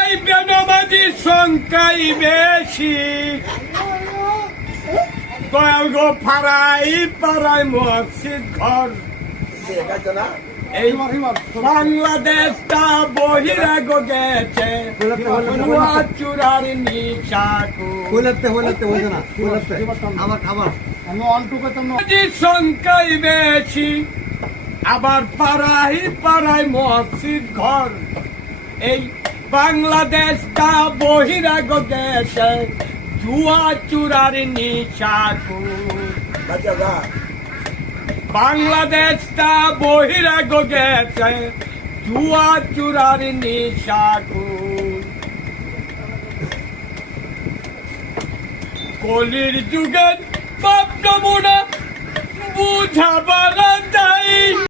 এই বেনবাজির সংখ্যাই বেশি, দয়াল গো পাড়াই পাড়ায় মসজিদ ঘর। এই বাংলাদেশটা বহিরাগো গেছে চুরার নিশাকু সংখ্যাই বেশি, আবার পাড়াই পাড়ায় মসজিদ ঘর। এই বাংলাদেশটা বহিরাগো গেছে জুয়া চুরার নিশাকু। বাংলাদেশটা বহিরাগো গেছে জুয়া চুরার নিশাকু। কলির যুগের বাপ নমুনা বুঝাবার